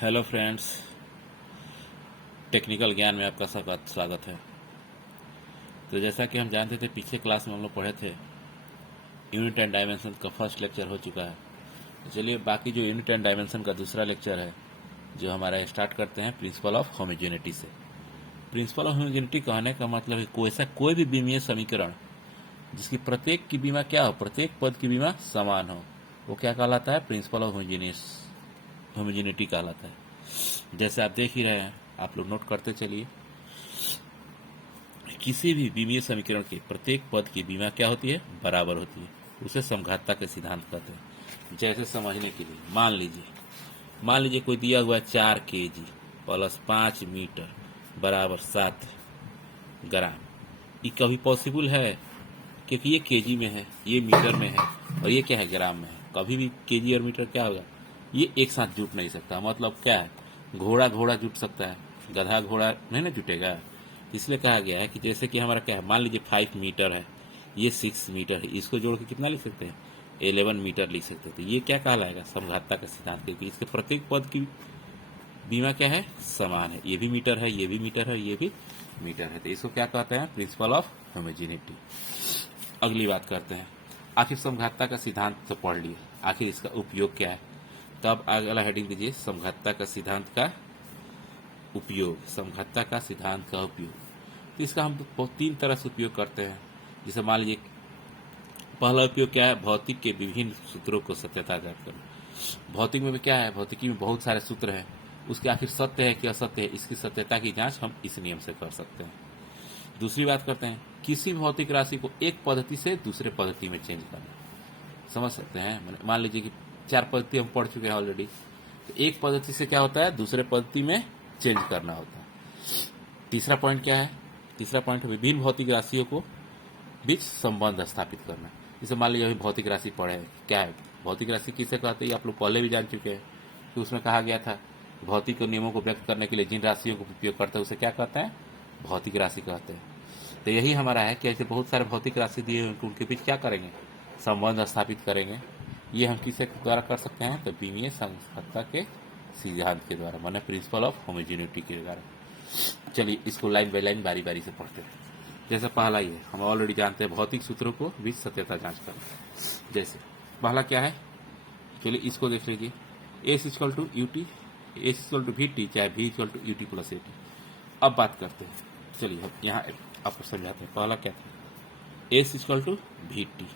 Hello friends, technical ज्ञान में आपका स्वागत है। तो जैसा कि हम जानते थे, पिछले क्लास में हम लोग पढ़े थे यूनिट एंड डायमेंशन का फर्स्ट लेक्चर हो चुका है। तो चलिए बाकी जो यूनिट एंड डायमेंशन का दूसरा लेक्चर है जो हमारा स्टार्ट करते हैं प्रिंसिपल ऑफ होमोजेनिटी से। प्रिंसिपल ऑफ होमोजेनिटी कहने का मतलब है ऐसा कोई भी बीमीय समीकरण जिसकी प्रत्येक की बीमा क्या हो, प्रत्येक पद की बीमा समान हो, वो क्या कहलाता है? प्रिंसिपल ऑफ होमोजेनिटी कहलाता है। जैसे आप देख ही रहे हैं, आप लोग नोट करते चलिए। किसी भी बीमीय समीकरण के प्रत्येक पद की बीमा क्या होती है? बराबर होती है। उसे समघातता के सिद्धांत कहते हैं। जैसे समझने के लिए मान लीजिए कोई दिया हुआ है 4 kg प्लस 5 मीटर बराबर 7 ग्राम। ये कभी पॉसिबल है? क्योंकि ये केजी में है, ये मीटर में है और ये क्या है? ग्राम में है। कभी भी केजी और मीटर क्या होगा? ये एक साथ जुट नहीं सकता। मतलब क्या है? घोड़ा घोड़ा जुट सकता है, गधा घोड़ा नहीं ना जुटेगा। इसलिए कहा गया है कि जैसे कि हमारा क्या है, मान लीजिए 5 मीटर है, ये 6 मीटर है, इसको जोड़ के कितना लिख सकते हैं? 11 मीटर लिख सकते हैं। तो ये क्या कहलाएगा? समघातता का सिद्धांत। क्योंकि इसके प्रत्येक पद की बीमा क्या है? समान है। ये भी मीटर है, ये भी मीटर है, ये भी मीटर है। तो इसको क्या कहते हैं? Principle of homogeneity. अगली बात करते हैं, आखिर समघातता का सिद्धांत तो पढ़ लिए, आखिर इसका उपयोग क्या है? तब अगला हेडिंग दीजिए, समघातता का सिद्धांत का उपयोग। समघातता का सिद्धांत का उपयोग, तो इसका हम बहुत 3 तरह से उपयोग करते हैं। जैसे मान लीजिए पहला उपयोग क्या है? भौतिक के विभिन्न सूत्रों को सत्यता ज्ञात करना। भौतिक में भी क्या है? भौतिकी में बहुत सारे सूत्र हैं, उसके आखिर सत्य है कि असत्य है, इसकी सत्यता की जांच हम इस नियम से कर सकते हैं। दूसरी बात करते हैं, किसी भौतिक राशि को एक पद्धति से दूसरे पद्धति में चेंज करना। समझ सकते हैं? मान लीजिए कि 4 पद्धति हम पढ़ चुके हैं ऑलरेडी, तो एक पद्धति से क्या होता है? दूसरे पद्धति में चेंज करना होता है। तीसरा पॉइंट क्या है? तीसरा पॉइंट विभिन्न भौतिक राशियों को बीच संबंध स्थापित करना। जैसे मान लीजिए अभी भौतिक राशि पढ़े, क्या है भौतिक राशि? किसे कहते हैं? आप लोग पहले भी जान चुके हैं कि उसमें कहा गया था भौतिक नियमों को व्यक्त करने के लिए जिन राशियों को उपयोग करते हैं उसे क्या कहते हैं? भौतिक राशि कहते हैं। तो यही हमारा है कि ऐसे बहुत सारे भौतिक राशि दिए हुए उनके बीच क्या करेंगे? संबंध स्थापित करेंगे। ये हम किसके द्वारा कर सकते हैं? तो बीमीय समघातता के सिद्धांत के द्वारा, माने प्रिंसिपल ऑफ होमोजेनिटी के द्वारा। चलिए इसको लाइन बाय लाइन बारी बारी से पढ़ते हैं। जैसे पहला ही है, हम ऑलरेडी जानते हैं भौतिक सूत्रों को बीच सत्यता जांच करना। जैसे पहला क्या है? चलिए इसको देख लीजिए, S equal to U T, S equal to V T, चाहे V equal to U T plus A T. अब बात करते हैं, चलिए अब यहाँ आपको समझाते हैं। पहला क्या था? S equal to V T,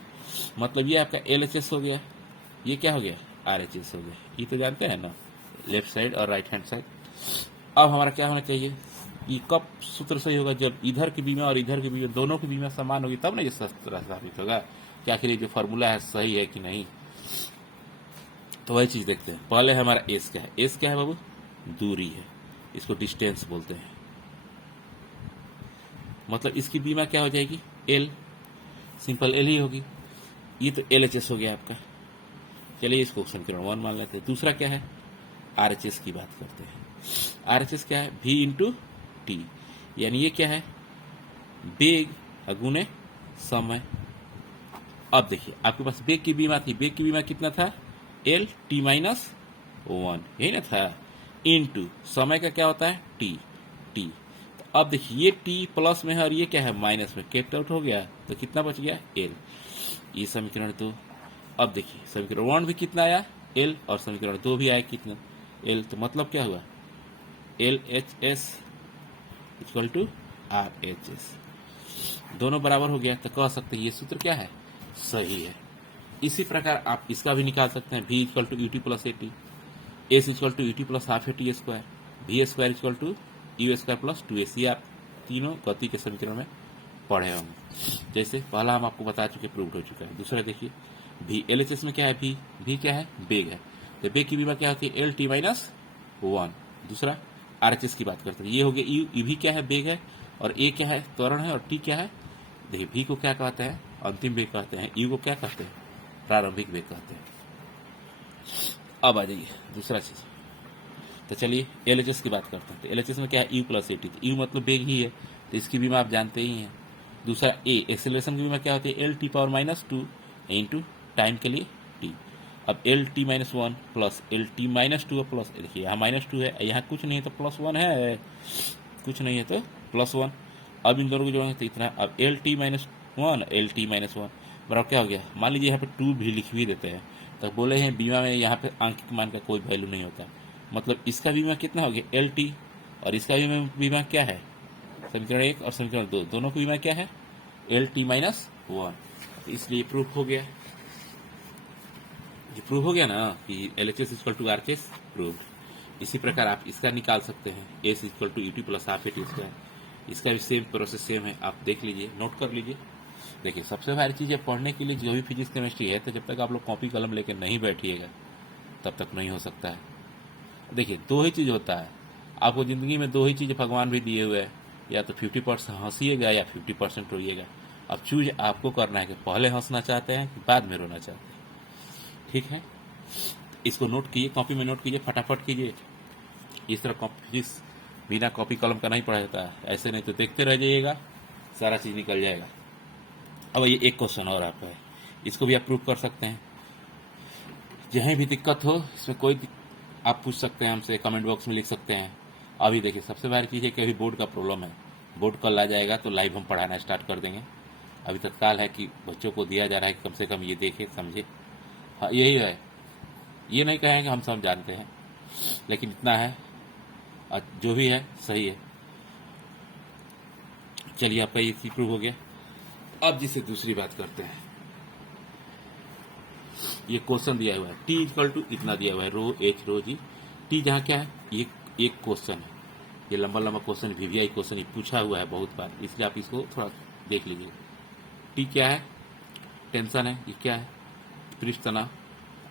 मतलब ये आपका एल एच एस हो गया, ये क्या हो गया? आर एच एस हो गया। ये तो जानते हैं ना, लेफ्ट साइड और राइट हैंड साइड। अब हमारा क्या होना चाहिए? ये कब सूत्र सही होगा? जब इधर की बीमा और इधर की बीमा दोनों की बीमा समान होगी, तब ना ये सूत्र साबित होगा कि आखिर ये जो फॉर्मूला है सही है कि नहीं। तो वही चीज देखते हैं। पहले हमारा एस क्या है? एस क्या है बाबू? दूरी है, इसको डिस्टेंस बोलते हैं। मतलब इसकी बीमा क्या हो जाएगी? एल, सिंपल एल ही होगी। ये तो एल एच एस हो गया आपका। चलिए इसको समीकरण 1 मान लेते हैं। दूसरा क्या है? आर एच एस की बात करते हैं। आर एच एस क्या है? वी इंटू टी, यानी ये क्या है? वेग अगुणे समय। अब देखिए आपके पास वेग की बीमा थी, वेग की बीमा कितना था? एल टी माइनस 1, यही ना था, इंटू समय का क्या होता है? T T. तो अब देखिए ये टी प्लस में है और ये क्या है? माइनस में, कैट आउट हो गया, तो कितना बच गया? एल। ये समीकरण 2। अब देखिए समीकरण 1 भी कितना आया? एल, और समीकरण 2 भी आया कितना? एल। तो मतलब क्या हुआ? L H S equal to R H S, दोनों बराबर हो गया। तो कह सकते हैं ये सूत्र क्या है? सही है। इसी प्रकार आप इसका भी निकाल सकते हैं, v equal to U T plus A T, S equal to U T plus half A T square, V square equal to U square plus 2ac। आप तीनों गति के समीकरण में पढ़े होंगे। जैसे पहला हम आपको बता चुके, प्रूव्ड हो चुका है। दूसरा देखिए भी एल एच एस में क्या है? भी क्या है? वेग है। तो वेग की बीमा क्या होती है? L T minus 1। दूसरा आर एच एस की बात करते हैं, ये हो गया यू। यू भी क्या है? वेग है। और ए क्या है? त्वरण है। और टी क्या है? देखिए भी को क्या कहते हैं? अंतिम वेग कहते हैं। यू को क्या कहते हैं? प्रारंभिक वेग कहते हैं। अब आ जाइए दूसरा चीज। तो चलिए एल एच एस की बात करते हैं। तो एल एच एस में क्या है? You plus A T. You मतलब वेग ही है, तो इसकी बीमा आप जानते ही हैं। दूसरा ए एक्सेलरेशन की बीमा क्या होती है? L T power minus 2 into time के लिए टी। अब L T minus one plus L T minus two plus, देखिए यहाँ -2 है, यहाँ कुछ नहीं है तो +1 है, कुछ नहीं है तो +1। अब इन दोनों को जोड़ेंगे तो इतना, अब L T minus one L T minus one बराबर क्या हो गया, मान लीजिए यहाँ पे 2 भी लिख भी देते हैं तो बोले हैं बीमा में यहाँ पे आंकिक मान का कोई वैल्यू नहीं होता, मतलब इसका बीमा कितना हो गया एल टी, और इसका बीमा क्या है, समीकरण 1 और समीकरण 2 दोनों का बीमा क्या है एल टी माइनस वन। इसलिए प्रूफ हो गया, ये प्रूफ हो गया ना कि L H S equal to R H S proved. इसी प्रकार आप इसका निकाल सकते हैं, S equal to U T plus half A T square, इसका भी सेम प्रोसेस सेम है, आप देख लीजिए, नोट कर लीजिए। देखिए सबसे भारी चीज़ है पढ़ने के लिए जो भी फिजिक्स केमिस्ट्री है, तो जब तक आप लोग कॉपी कलम लेकर नहीं बैठिएगा तब तक नहीं हो सकता है। देखिए 2 ही चीज़ होता है आपको ज़िंदगी में, 2 ही चीज़ भगवान भी दिए हुए हैं, या तो 50% हंसीएगा या 50% रोइएगा। अब चूज आपको करना है कि पहले हंसना चाहते हैं कि बाद में रोना चाहते हैं, ठीक है। इसको नोट कीजिए, कॉपी में नोट कीजिए, फटाफट कीजिए। इस तरह फिजिक्स बिना कॉपी कलम का नहीं पढ़ा जाता है, ऐसे नहीं तो देखते रह जाइएगा, सारा चीज़ निकल जाएगा। अब ये एक क्वेश्चन और आपका है, इसको भी आप प्रूव कर सकते हैं। जहाँ भी दिक्कत हो इसमें आप पूछ सकते हैं हमसे, कमेंट बॉक्स में लिख सकते हैं। अभी देखिए सबसे बड़ी चीज़ है कि अभी बोर्ड का प्रॉब्लम है, बोर्ड कल आ जाएगा तो लाइव हम पढ़ाना स्टार्ट कर देंगे। अभी तत्काल है कि बच्चों को दिया जा रहा है कि कम से कम ये देखे समझे, हाँ यही है, ये नहीं कहेंगे हम सब जानते हैं, लेकिन इतना है जो भी है सही है। चलिए आपका ये प्रूव हो गया। अब जिसे दूसरी बात करते हैं, ये क्वेश्चन दिया हुआ है टी इक्वल टू इतना दिया हुआ है रो एच रो जी टी, जहाँ क्या है ये एक क्वेश्चन है, ये लंबा लंबा क्वेश्चन वीवीआई क्वेश्चन ये पूछा हुआ है बहुत बार, इसलिए आप इसको थोड़ा देख लीजिए। टी क्या है, टेंशन है, ये क्या है पृष्ठ तनाव।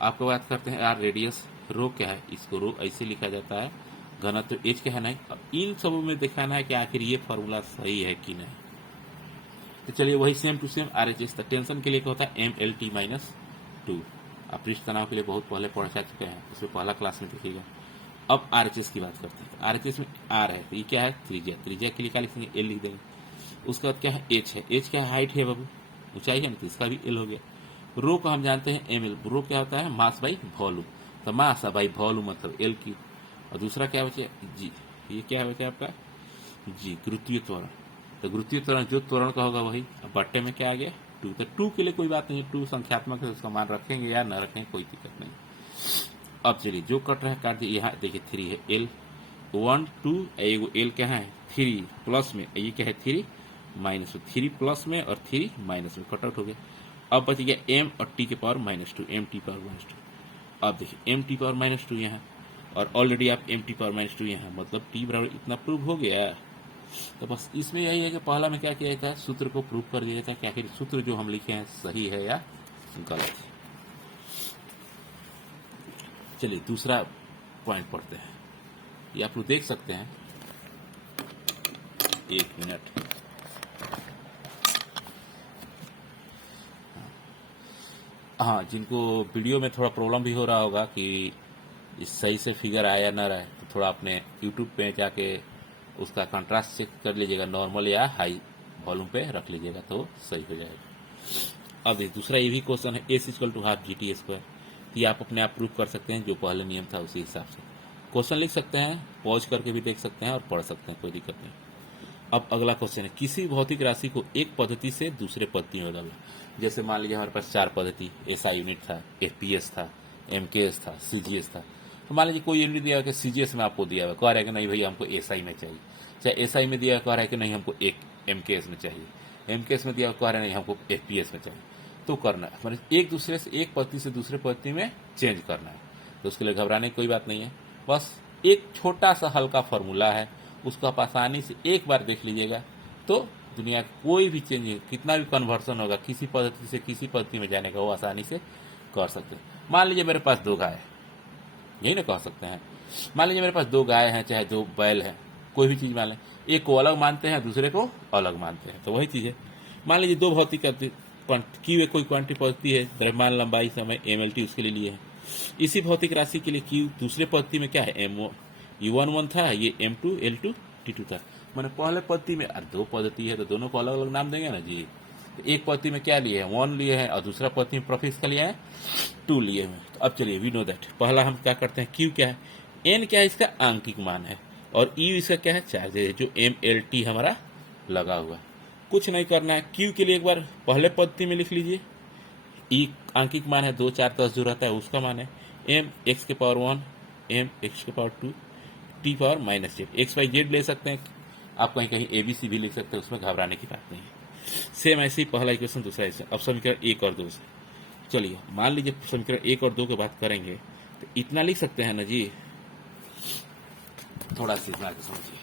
आपको बात करते हैं आर रेडियस, रो क्या है, इसको रो ऐसे लिखा जाता है, घनत्व एच क्या है नहीं। अब इन सबों में दिखाना है कि आखिर ये फॉर्मूला सही है कि नहीं। तो चलिए वही same to same R H S, tension के लिए क्या होता है M L T minus two. आप पृष्ठ तनाव के लिए बहुत पहले पढ़ चुके हैं, उसमें पहला क्लास में देखिएगा। अब आर एच एस की बात करते हैं, आर एच एस में आर है तो ये क्या है त्रिज्या, त्रिज्या के लिए क्या लिखेंगे एल लिख देंगे। उसके बाद क्या है एच है, एच क्या है हाइट है बाबू, ऊंचाई है ना, तो इसका भी एल हो गया। रो को हम जानते हैं एम एल, रो क्या होता है मास बाई वॉल्यूम, तो मास बाई वॉल्यूम मतलब एल की। और दूसरा क्या बचे जी, ये क्या बचा आपका जी गुरुत्वीय त्वरण, तो गुरुत्वीय त्वरण जो त्वरण का होगा वही। अब बट्टे में क्या आ गया 2, तो 2 के लिए कोई बात नहीं है, 2 संख्यात्मक है, उसका मान रखेंगे या न रखेंगे कोई दिक्कत नहीं। अब चलिए जो कट रहा है काट दिए, यहाँ देखिए 3 है एल 1 2, एगो एल क्या है 3 प्लस में, ये क्या है 3 माइनस में, 3 प्लस में और 3 माइनस में, कट आउट हो गया। अब बच गया एम और टी के पावर -2, एम टी पावर -2। अब देखिए एम टी पावर -2 यहाँ, और ऑलरेडी आप एम टी पावर -2 यहाँ, मतलब टी बराबर इतना प्रूव हो गया। तो बस इसमें यही है कि पहला में क्या किया जाता है, सूत्र को प्रूव कर दिया जाता है कि आखिर सूत्र जो हम लिखे हैं सही है या गलत है। चलिए दूसरा पॉइंट पढ़ते हैं, ये आप लोग देख सकते हैं, 1 मिनट। हाँ, जिनको वीडियो में थोड़ा प्रॉब्लम भी हो रहा होगा कि सही से फिगर आया ना रहे, तो थोड़ा अपने यूट्यूब पे जाके उसका कंट्रास्ट चेक कर लीजिएगा, नॉर्मल या हाई वॉल्यूम पे रख लीजिएगा तो सही हो जाएगा। अब दूसरा ये भी क्वेश्चन है S equal to half G T square, ये आप अपने आप प्रूव कर सकते हैं, जो पहले नियम था उसी हिसाब से क्वेश्चन लिख सकते हैं, पॉज करके भी देख सकते हैं और पढ़ सकते हैं, कोई दिक्कत नहीं। अब अगला क्वेश्चन है किसी भौतिक राशि को एक पद्धति से दूसरे पद्धति में बदलना। जैसे मान लीजिए हमारे पास 4 पद्धति, एसआई यूनिट था, एफपीएस था, एमकेएस था, सीजीएस था। तो मान लीजिए कोई यूनिट दिया है कि सीजीएस में आपको दिया हुआ, कह रहा है कि नहीं भैया हमको एसआई में चाहिए, चाहे एसआई में दिया कह रहा है कि नहीं हमको एक एमकेएस में चाहिए, एमकेएस में दिया कह रहा है नहीं हमको एफपीएस में चाहिए। तो करना है मतलब एक दूसरे से, एक पद्धति से दूसरे पद्धति में चेंज करना है, तो उसके लिए घबराने की कोई बात नहीं है। बस एक छोटा सा हल्का फॉर्मूला है, उसको आप आसानी से एक बार देख लीजिएगा तो दुनिया का कोई भी चेंज, कितना भी कन्वर्सन होगा किसी पद्धति से किसी पद्धति में जाने का, वो आसानी से कर सकते हैं। मान लीजिए मेरे पास 2 गाय है, यही ना कह सकते हैं, मान लीजिए मेरे पास 2 गाय हैं चाहे 2 बैल हैं, कोई भी चीज़ मान लें, एक को अलग मानते हैं दूसरे को अलग मानते हैं, तो वही चीज़ है। मान लीजिए 2 भौतिक की वे कोई क्वांटिटी पद्धति है, द्रव्यमान लंबाई समय एमएलटी उसके लिए लिए है। इसी भौतिक राशि के लिए की दूसरे पद्धति में क्या है एम U11 था, ये M2 L2 T2 था। मैंने पहले पद्धति में 2 पद्धति है तो दोनों को अलग अलग नाम देंगे ना जी, तो एक पद्धति में क्या लिए हैं, 1 लिए हैं, और दूसरा पद्धति में प्रोफिक्स का लिया है 2 लिए हैं। तो अब चलिए वी नो दैट, पहला हम क्या करते हैं, क्यू क्या है, एन क्या है, इसका आंकिक मान है, और यू इसका क्या है, चार्ज है, जो MLT हमारा लगा हुआ है। कुछ नहीं करना है, क्यू के लिए एक बार पहले पद्धति में लिख लीजिए, ई आंकिक मान है 2 4 10 जो रहता है उसका मान है, m x के पावर 1 m x के power 2 t power minus Z, X Y Z ले सकते हैं, आप कहीं कहीं ABC भी लिख सकते हैं, उसमें घबराने की बात नहीं है। सेम ऐसे ही पहला इक्वेशन दूसरा इक्वेशन। अब समीकरण 1 और 2 से चलिए मान लीजिए समीकरण 1 और 2 की बात करेंगे तो इतना लिख सकते हैं ना जी, थोड़ा सा इतना समझिए,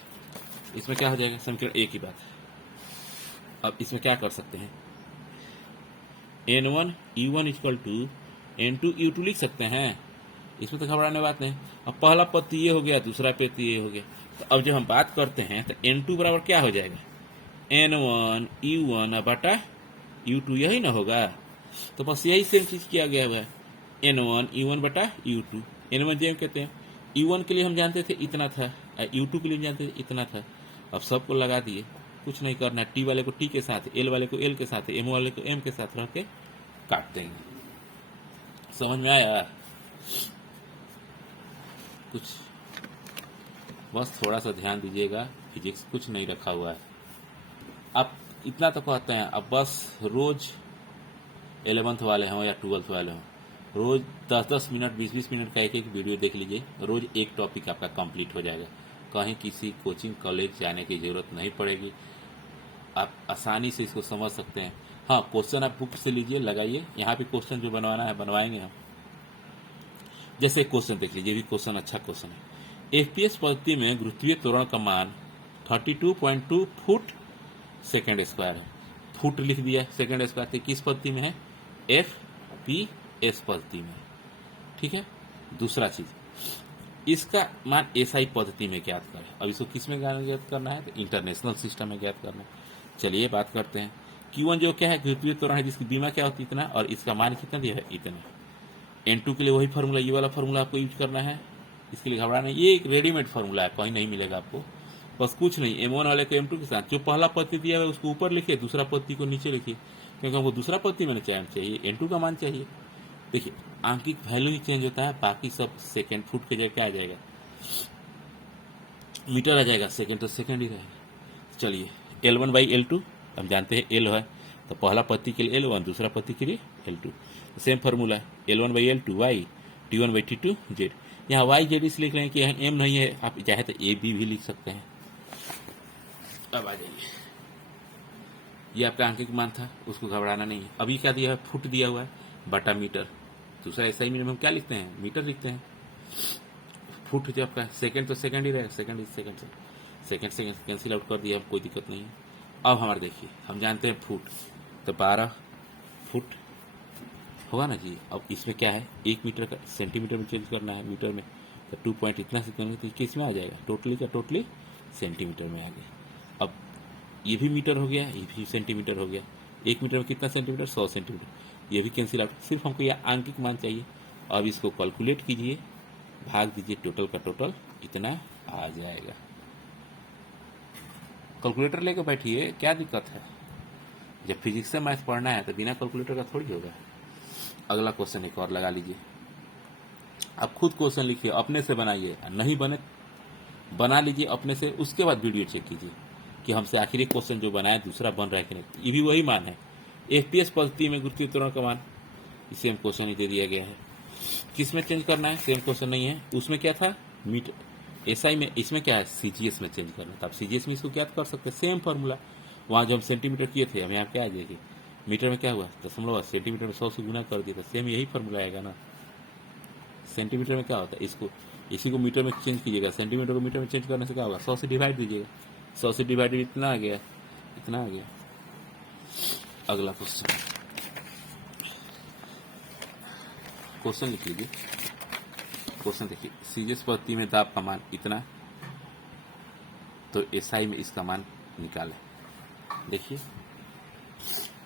इसमें क्या हो जाएगा, समीकरण 1 की बात। अब इसमें क्या कर सकते हैं, N1 U1 equal to N2 U2 लिख सकते हैं, इसमें तो घबराने बात नहीं। अब पहला पद तो ये हो गया, दूसरा पद तो ये हो गया, तो अब जब हम बात करते हैं तो N2 बराबर क्या हो जाएगा, N1 U1 बटा U2, यही ना होगा। तो बस यही सेम चीज किया गया हुआ है, N1 U1 बटा U2। N1 जेम कहते हैं, U1 के लिए हम जानते थे इतना था, U2 के लिए जानते थे इतना था। अब सबको लगा दिए, कुछ नहीं करना, T वाले को T के साथ, L वाले को L के साथ, M वाले को M के साथ रह के काट देंगे। समझ में आया कुछ, बस थोड़ा सा ध्यान दीजिएगा, फिजिक्स कुछ नहीं रखा हुआ है। आप इतना तो कहते हैं, अब बस रोज 11th वाले हों या 12th वाले हों, रोज 10-10 मिनट 20-20 मिनट का एक वीडियो देख लीजिए, रोज एक टॉपिक आपका कंप्लीट हो जाएगा, कहीं किसी कोचिंग कॉलेज जाने की जरूरत नहीं पड़ेगी, आप आसानी से इसको समझ सकते हैं। हाँ, क्वेश्चन आप बुक से लीजिए, लगाइए, यहाँ पे क्वेश्चन जो बनवाना है बनवाएंगे हम। जैसे क्वेश्चन देख लीजिए, भी क्वेश्चन अच्छा क्वेश्चन है, FPS पद्धति में गुरुत्वीय त्वरण का मान 32.2 फुट सेकेंड स्क्वायर है, फुट लिख दिया, सेकेंड स्क्वायर किस पद्धति में है, FPS पद्धति में, ठीक है। दूसरा चीज, इसका मान SI पद्धति में ज्ञात करें। अब इसको किस में ज्ञात करना है, तो इंटरनेशनल सिस्टम में ज्ञात करना है। चलिए बात करते हैं, Q1 जो क्या है, गुरुत्वीय त्वरण है, जिसकी बीमा क्या होती है इतना, और इसका मान कितना दिया है इतना। N2 के लिए वही फार्मूला, ये वाला फार्मूला आपको यूज करना है, इसके लिए घबराना नहीं, ये एक रेडीमेड फार्मूला है, कहीं नहीं मिलेगा आपको, बस कुछ नहीं, M1 वाले को M2 के साथ, जो पहला पद्धति दिया है उसको ऊपर लिखिए, दूसरा पद्धति को नीचे लिखिए, क्योंकि हमको दूसरा पद्धति में चाहिए, N2 का मान चाहिए। देखिए आंकिक वैल्यू ही चेंज होता है, बाकी सब सेकेंड, फुट के जगह क्या आ जाएगा, मीटर आ जाएगा, सेकेंड तो सेकेंड ही रहेगा। चलिए L1 बाई L2 हम जानते हैं L है, तो पहला पद्धति के लिए L1, दूसरा पद्धति के लिए L2, सेम फार्मूला है, L1 by L2 Y, T1 by T2 Z. यहाँ वाई जेड इसलिए लिख रहे हैं कि यहाँ M नहीं है, आप चाहे तो AB भी लिख सकते हैं। अब आ जाइए, ये आपका आंकिक मान था, उसको घबराना नहीं है। अभी क्या दिया है, फुट दिया हुआ है बटा मीटर, दूसरा SI में हम क्या लिखते हैं, मीटर लिखते हैं। फुट जो आपका सेकंड तो सेकंड ही रहेगा, सेकंड सेकंड कैंसिल आउट कर दिया, हम कोई दिक्कत नहीं है। अब हमारे देखिए, हम जानते हैं फुट, तो 12 फुट होगा ना जी। अब इसमें क्या है, 1 मीटर का सेंटीमीटर में चेंज करना है, मीटर में तो 2 पॉइंट इतना से करेंगे तो किस में आ जाएगा, टोटली का टोटली सेंटीमीटर में आ गया। अब ये भी मीटर हो गया, ये भी सेंटीमीटर हो गया, 1 मीटर में कितना सेंटीमीटर, 100 सेंटीमीटर, ये भी कैंसिल आउट। सिर्फ हमको यह आंकिक मान चाहिए। अब इसको कैलकुलेट कीजिए, भाग दीजिए, टोटल का टोटल इतना आ जाएगा। कैलकुलेटर लेकर बैठिए, क्या दिक्कत है, जब फिजिक्स से मैथ पढ़ना है तो बिना कैलकुलेटर का थोड़ी होगा। अगला क्वेश्चन एक और लगा लीजिए, आप खुद क्वेश्चन लिखिए, अपने से बनाइए, नहीं बने बना लीजिए अपने से, उसके बाद वीडियो चेक कीजिए कि हमसे आखिरी क्वेश्चन जो बनाया दूसरा बन रहा है कि नहीं। ये भी वही मान है, FPS पद्धति में गुरुत्वीय त्वरण का मान, सेम क्वेश्चन ही दे दिया गया है। किस में चेंज करना है, सेम क्वेश्चन नहीं है, उसमें क्या था मीटर SI में, इसमें क्या है CGS में चेंज करना था। आप CGS में इसको ज्ञात कर सकते हैं, सेम फार्मूला, वहाँ जो हम सेंटीमीटर किए थे, हम यहाँ क्या आ जाएगी, मीटर में क्या हुआ, दशमलव, सेंटीमीटर में 100 से गुना कर दिया था, सेम यही फार्मूला आएगा ना। सेंटीमीटर में क्या होता है, इसको इसी को मीटर में चेंज कीजिएगा, सेंटीमीटर को मीटर में चेंज करने से क्या होगा, 100 से डिवाइड दीजिएगा, 100 से डिवाइड इतना आ गया, इतना आ गया। अगला क्वेश्चन लिख लीजिए, क्वेश्चन देखिए, CGS पद्धति में दाब का मान इतना, तो SI में इसका मान निकालें। देखिए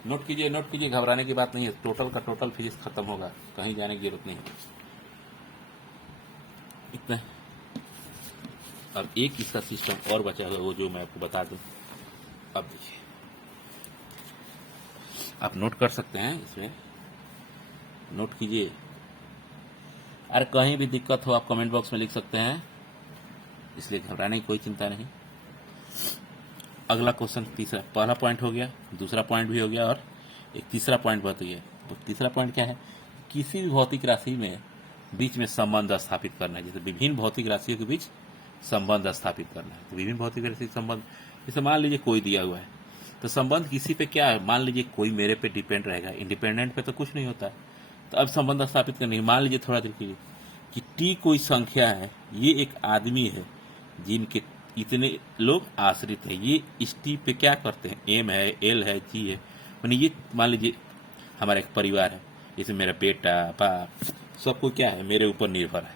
नोट कीजिए, घबराने की बात नहीं है, टोटल का टोटल फिजिक्स खत्म होगा, कहीं जाने की जरूरत नहीं है, इतना। अब एक इसका सिस्टम और बचा हुआ, वो जो मैं आपको बता दूं। अब देखिए, आप नोट कर सकते हैं, इसमें नोट कीजिए। अरे कहीं भी दिक्कत हो आप कमेंट बॉक्स में लिख सकते हैं, इसलिए घबराने की कोई चिंता नहीं। अगला क्वेश्चन तीसरा, पहला पॉइंट हो गया, दूसरा पॉइंट भी हो गया और एक तीसरा पॉइंट बताइए है। तो तीसरा पॉइंट क्या है, किसी भी भौतिक राशि में बीच में संबंध स्थापित करना है। जैसे विभिन्न भौतिक राशियों के बीच संबंध स्थापित करना है, तो विभिन्न भौतिक राशि संबंध, जैसे मान लीजिए कोई दिया हुआ है, तो संबंध किसी पे क्या है, मान लीजिए कोई मेरे पे डिपेंड रहेगा, इंडिपेंडेंट पे तो कुछ नहीं होता। तो अब संबंध स्थापित करने, मान लीजिए थोड़ा देर के लिए कि टी कोई संख्या है, ये एक आदमी है जिनके इतने लोग आश्रित हैं, ये इस टी पे क्या करते हैं, एम है, एल है, जी है, मैंने ये मान लीजिए हमारा एक परिवार है, जैसे मेरा बेटा बाप सबको क्या है, मेरे ऊपर निर्भर है।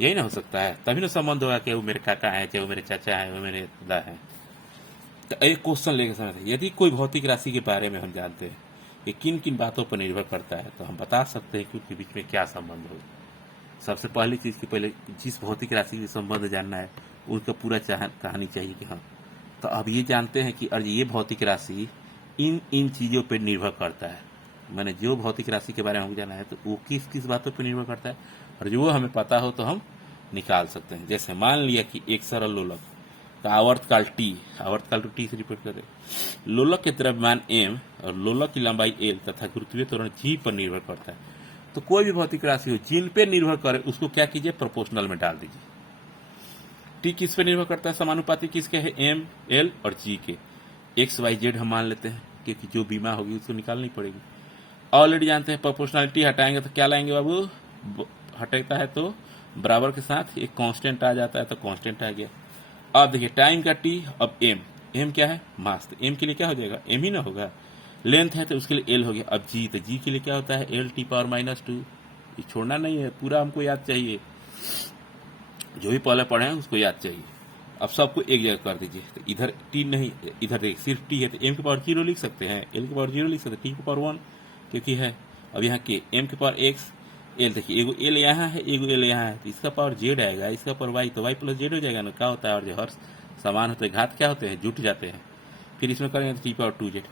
यही ना हो सकता है, तभी ना संबंध होगा कि वो मेरे काका है, चाहे वो मेरे चाचा है, वो मेरे दादा है। तो एक क्वेश्चन लेकर समझते, यदि कोई भौतिक राशि के बारे में हम जानते हैं कि किन किन बातों पर निर्भर करता है, तो हम बता सकते हैं कि उनके बीच में क्या संबंध होगा। सबसे पहली चीज़ की पहले जिस भौतिक राशि के संबंध जानना है उसका पूरा कहानी चाहिए कि हाँ, तो अब ये जानते हैं कि अरे ये भौतिक राशि इन इन चीज़ों पर निर्भर करता है। मैंने जो भौतिक राशि के बारे में हमको जाना है तो वो किस किस बातों पर निर्भर करता है, और जो हमें पता हो तो हम निकाल सकते हैं। जैसे मान लिया कि एक सरल लोलक का आवर्तकाल टी, आवर्तकाल टू टी से रिपीट करते, लोलक के द्रव्यमान m और लोलक की लंबाई l तथा गुरुत्वीय त्वरण g पर निर्भर करता है। तो कोई भी भौतिक राशि हो जिन पे निर्भर करे उसको क्या कीजिए, प्रोपोर्शनल में डाल दीजिए। टी किस पे निर्भर करता है, समानुपाती किसके है, m, l और g के। x, y, z हम मान लेते हैं क्योंकि जो बीमा होगी उसको निकालनी पड़ेगी। ऑलरेडी जानते हैं प्रोपोर्शनलिटी हटाएंगे तो क्या लाएंगे बाबू, हटाता है तो बराबर के साथ एक कांस्टेंट आ जाता है, तो कांस्टेंट आ गया। अब देखिए टाइम का टी, अब एम क्या है, मास, तो एम के लिए क्या हो जाएगा, एम ही ना होगा। लेंथ है तो उसके लिए एल हो गया। अब जी, तो जी के लिए क्या होता है, एल टी पावर -2। ये छोड़ना नहीं है, पूरा हमको याद चाहिए, जो भी पहले पढ़े हैं उसको याद चाहिए। अब सबको एक जगह कर दीजिए, तो इधर टी नहीं, इधर देखिए सिर्फ टी है तो एम के पावर 0 लिख सकते हैं, एल के पावर 0 लिख सकते हैं, टी के पावर 1 क्योंकि है। अब यहाँ के एम के पावर एक्स, एल देखिए एगो एल यहाँ है, एगो एल यहाँ है, तो इसका पावर जेड आएगा, इसका पावर वाई, तो वाई प्लस जेड हो जाएगा ना। क्या होता है, और जो हर समान होते हैं घात क्या होते हैं, जुट जाते हैं। फिर इसमें करेंगे तो टी पावर 2 जेड।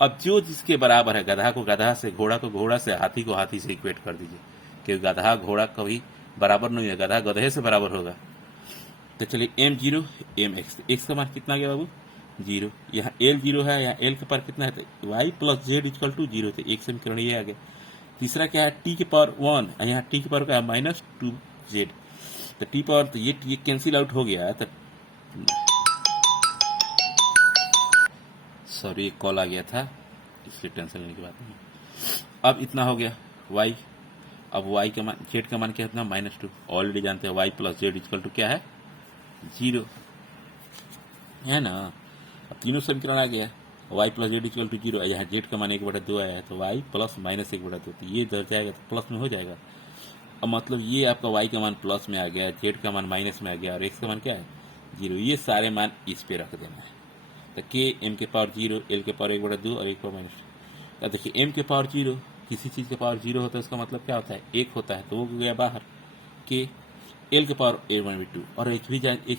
अब जो जिसके बराबर है, गधा को गधा से, घोड़ा को घोड़ा से, हाथी को हाथी से इक्वेट कर दीजिए, क्योंकि गधा घोड़ा कभी बराबर नहीं है, गधा गधे से बराबर होगा। तो चलिए एम 0 एम एक्स, एक्स का मान कितना गया बाबू, 0। यहाँ एल 0 है, यहाँ एल के पावर कितना है, तो Y plus Z equal to 0, तो एक समीकरण ये आ गया। तीसरा क्या है, टी के पावर 1, यहाँ टी के पावर क्या है, -2z, तो टी पावर, तो ये कैंसिल आउट हो गया। तो सॉरी एक कॉल आ गया था, इसलिए टेंशन लेने की बात नहीं। अब इतना हो गया y, अब y का मान, z का मान क्या है, -2, ऑलरेडी जानते हैं y plus Z equal to क्या है, 0 है ना। अब तीनों समीकरण आ गया, y plus Z equal to 0, यहाँ जेड का मान 1/2 आया है, तो y प्लस -1/2, तो ये इधर जाएगा तो प्लस में हो जाएगा। अब मतलब ये आपका y का मान प्लस में आ गया, जेड का मान माइनस में आ गया, और x का मान क्या है, 0। ये सारे मान इस पे रख देना है, तो k m के पावर 0, l के पावर 1/2 और 1 पावर -2। अब देखिए m के पावर 0, किसी चीज़ के पावर 0 होता है उसका मतलब क्या होता है, 1 होता है, तो वो गया बाहर। k l के पावर 1/2, और एक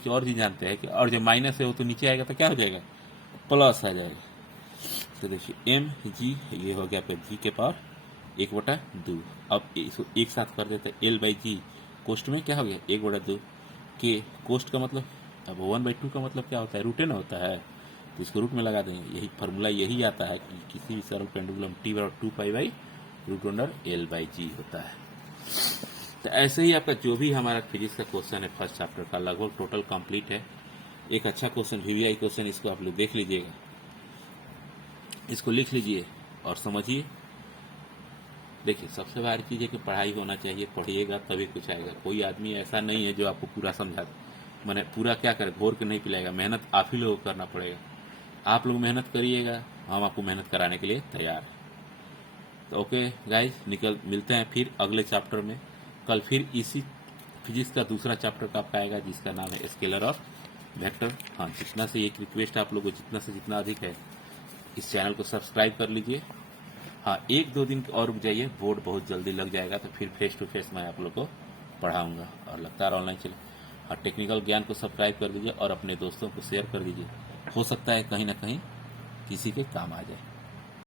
और चीज़ जानते हैं कि और जब माइनस है वो तो नीचे आएगा तो क्या हो जाएगा, प्लस आ जाएगा। तो देखिए एम जी, ये हो गया आपका जी के पावर 1/2। अब इसको एक साथ कर देते हैं, एल बाई जी कोष्ट में क्या हो गया, 1/2 के कोष्ट का मतलब, अब 1/2 का मतलब क्या होता है, रूटे ना होता है, तो इसको रूट में लगा देंगे। यही फार्मूला यही आता है कि किसी भी सरल पेंडुलम टी बराबर 2π/√g होता है। तो ऐसे ही आपका जो भी हमारा फिजिक्स का क्वेश्चन है फर्स्ट चैप्टर का लगभग टोटल कंप्लीट है। एक अच्छा क्वेश्चन वीवीआई क्वेश्चन, इसको आप लोग देख लीजिएगा, इसको लिख लीजिए और समझिए। देखिए सबसे बड़ी चीज़ है कि पढ़ाई होना चाहिए, पढ़िएगा तभी कुछ आएगा। कोई आदमी ऐसा नहीं है जो आपको पूरा समझा, मैंने पूरा क्या करे, घोर के नहीं पिलाएगा, मेहनत आप ही लोगों को करना पड़ेगा। आप लोग मेहनत करिएगा, हम आपको मेहनत कराने के लिए तैयार हैं। तो ओके गाइस, मिलते हैं फिर अगले चैप्टर में। कल फिर इसी फिजिक्स का दूसरा चैप्टर का आपका आएगा जिसका नाम है स्केलर और वेक्टर। हाँ, जितना से एक रिक्वेस्ट आप लोगों को, जितना से जितना अधिक है इस चैनल को सब्सक्राइब कर लीजिए। हाँ, 1-2 दिन और रुक जाइए, बोर्ड बहुत जल्दी लग जाएगा, तो फिर फेस टू फेस मैं आप लोग को पढ़ाऊँगा और लगातार ऑनलाइन चले। और टेक्निकल ज्ञान को सब्सक्राइब कर दीजिए और अपने दोस्तों को शेयर कर दीजिए, हो सकता है कहीं ना कहीं किसी के काम आ जाए।